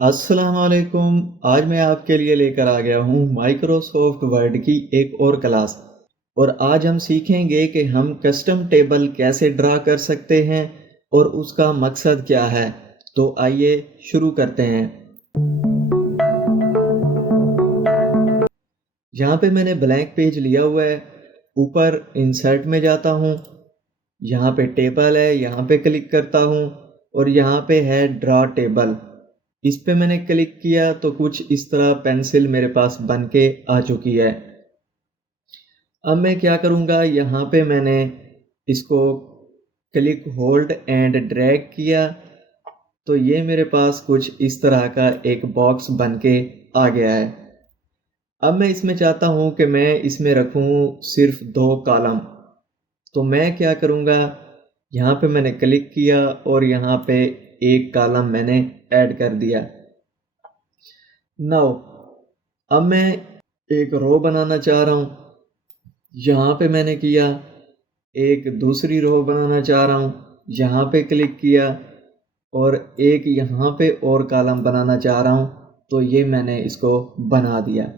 अस्सलामुअलैकुम। आज मैं आपके लिए लेकर आ गया हूँ माइक्रोसॉफ्ट वर्ड की एक और क्लास। और आज हम सीखेंगे कि हम कस्टम टेबल कैसे ड्रा कर सकते हैं और उसका मकसद क्या है। तो आइए शुरू करते हैं। यहाँ पे मैंने ब्लैंक पेज लिया हुआ है। ऊपर इंसर्ट में जाता हूँ, यहाँ पे टेबल है, यहाँ पे क्लिक करता हूँ और यहाँ पे है ड्रा टेबल। इस पे मैंने क्लिक किया तो कुछ इस तरह पेंसिल मेरे पास बन के आ चुकी है। अब मैं क्या करूँगा, यहाँ पे मैंने इसको क्लिक होल्ड एंड ड्रैग किया तो ये मेरे पास कुछ इस तरह का एक बॉक्स बन के आ गया है। अब मैं इसमें चाहता हूँ कि मैं इसमें रखूँ सिर्फ 2 कॉलम। तो मैं क्या करूँगा, यहाँ पे मैंने क्लिक किया और यहाँ पे एक कॉलम मैंने ऐड कर दिया। नाउ अब मैं एक रो बनाना चाह रहा हूँ, यहाँ पे मैंने किया। एक दूसरी रो बनाना चाह रहा हूँ, यहाँ पे क्लिक किया और एक यहाँ पे और कॉलम बनाना चाह रहा हूँ तो ये मैंने इसको बना दिया।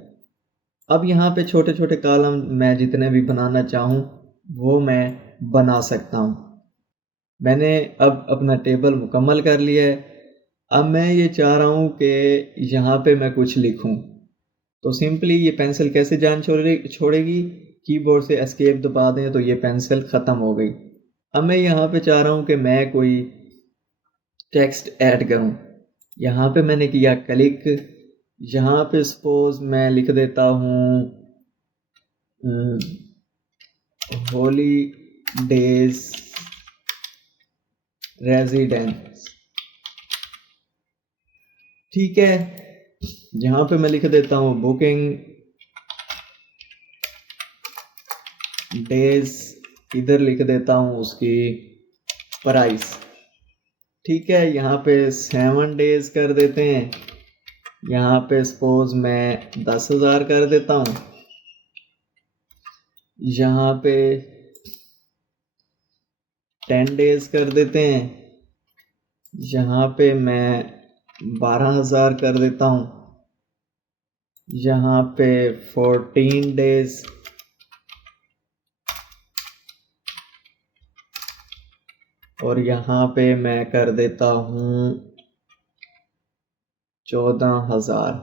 अब यहाँ पे छोटे छोटे कॉलम मैं जितने भी बनाना चाहूँ वो मैं बना सकता हूँ। मैंने अब अपना टेबल मुकम्मल कर लिया है। अब मैं ये चाह रहा हूँ कि यहाँ पे मैं कुछ लिखूँ। तो सिंपली ये पेंसिल कैसे जान छोड़ेगी, कीबोर्ड से एस्केप दबा दें तो ये पेंसिल ख़त्म हो गई। अब मैं यहाँ पे चाह रहा हूँ कि मैं कोई टेक्स्ट ऐड करूँ। यहाँ पे मैंने किया क्लिक। यहाँ पे सपोज मैं लिख देता हूँ होली डेज रेजिडेंस। ठीक है, यहाँ पे मैं लिख देता हूँ बुकिंग डेज, इधर लिख देता हूँ उसकी प्राइस। ठीक है, यहाँ पे 7 डेज कर देते हैं। यहाँ पे सपोज मैं 10,000 कर देता हूँ। यहाँ पे 10 डेज कर देते हैं। यहाँ पे मैं 12,000 कर देता हूँ। यहाँ पे 14 डेज। और यहाँ पे मैं कर देता हूँ 14,000।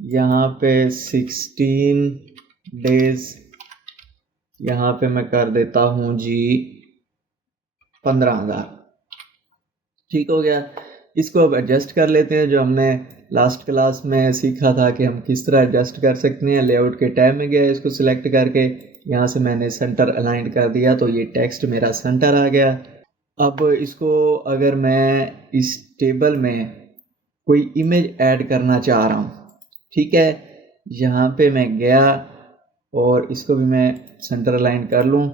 यहाँ पे 16 डेज। यहाँ पे मैं कर देता हूँ जी 15,000। ठीक हो गया। इसको अब एडजस्ट कर लेते हैं, जो हमने लास्ट क्लास में सीखा था कि हम किस तरह एडजस्ट कर सकते हैं। लेआउट के टैब में गया, इसको सिलेक्ट करके यहाँ से मैंने सेंटर अलाइन कर दिया तो ये टेक्स्ट मेरा सेंटर आ गया। अब इसको अगर मैं इस टेबल में कोई इमेज ऐड करना चाह रहा हूँ, ठीक है, यहाँ पे मैं गया और इसको भी मैं सेंटर अलाइन कर लूँ।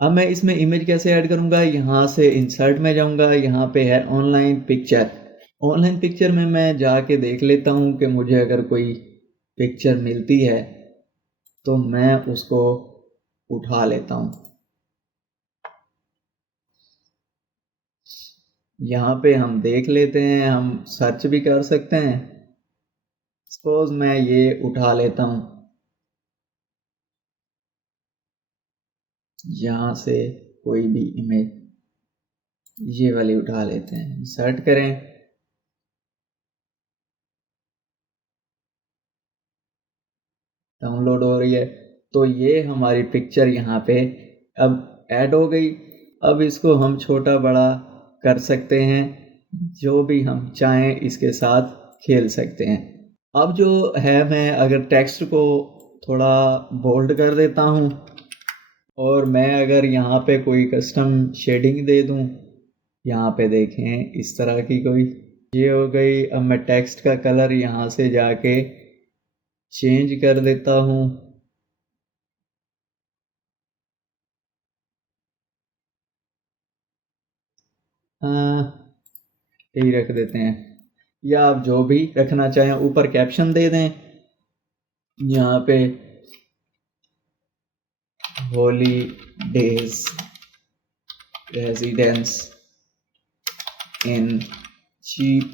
अब मैं इसमें इमेज कैसे ऐड करूँगा, यहाँ से इंसर्ट में जाऊँगा, यहाँ पे है ऑनलाइन पिक्चर। ऑनलाइन पिक्चर में मैं जाके देख लेता हूँ कि मुझे अगर कोई पिक्चर मिलती है तो मैं उसको उठा लेता हूँ। यहाँ पे हम देख लेते हैं, हम सर्च भी कर सकते हैं। सपोज मैं ये उठा लेता हूँ, यहाँ से कोई भी इमेज ये वाली उठा लेते हैं, सर्च करें। डाउनलोड हो रही है तो ये हमारी पिक्चर यहाँ पे अब ऐड हो गई। अब इसको हम छोटा बड़ा कर सकते हैं, जो भी हम चाहें इसके साथ खेल सकते हैं। अब जो है, मैं अगर टेक्स्ट को थोड़ा बोल्ड कर देता हूँ और मैं अगर यहाँ पे कोई कस्टम शेडिंग दे दूँ, यहाँ पे देखें इस तरह की कोई, ये हो गई। अब मैं टेक्स्ट का कलर यहाँ से जाके चेंज कर देता हूँ। यही रख देते हैं, या आप जो भी रखना चाहें ऊपर कैप्शन दे दें। यहाँ पे holidays residence in cheap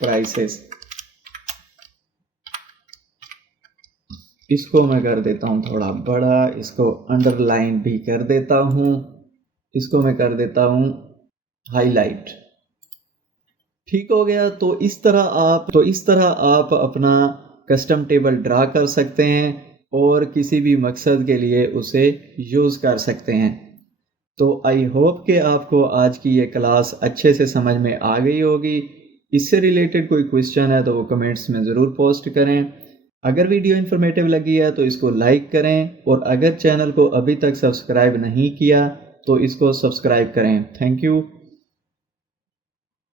prices. इसको मैं कर देता हूँ थोड़ा बड़ा, इसको अंडरलाइन भी कर देता हूँ, इसको मैं कर देता हूँ हाईलाइट। ठीक हो गया। तो इस तरह आप अपना कस्टम टेबल ड्रा कर सकते हैं और किसी भी मकसद के लिए उसे यूज़ कर सकते हैं। तो आई होप कि आपको आज की ये क्लास अच्छे से समझ में आ गई होगी। इससे रिलेटेड कोई क्वेश्चन है तो वो कमेंट्स में ज़रूर पोस्ट करें। अगर वीडियो इन्फॉर्मेटिव लगी है तो इसको लाइक करें और अगर चैनल को अभी तक सब्सक्राइब नहीं किया तो इसको सब्सक्राइब करें। Thank you.